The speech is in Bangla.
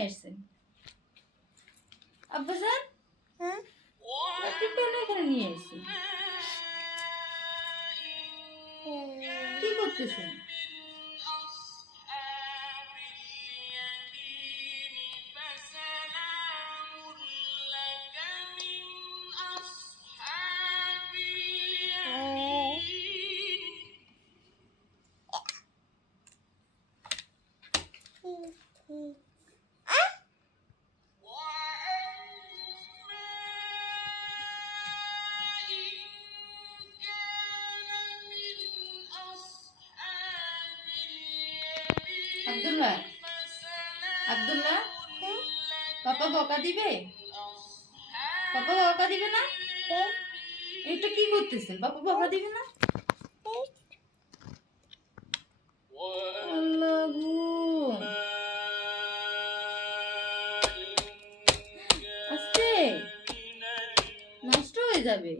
নিয়ে আসছেন? আব্বাজান, আপনি কেন এখানে নিয়ে আসছেন? কি করতেছেন? আব্দুল্লাহ, আব্দুল্লাহ, পাপা বকা দিবে? পাপা বকা দিবে না? এটা কি করতেছেন? পাপা বকা দিবে না? আল্লাহ গো, আস্তে, নষ্ট হয়ে যাবে।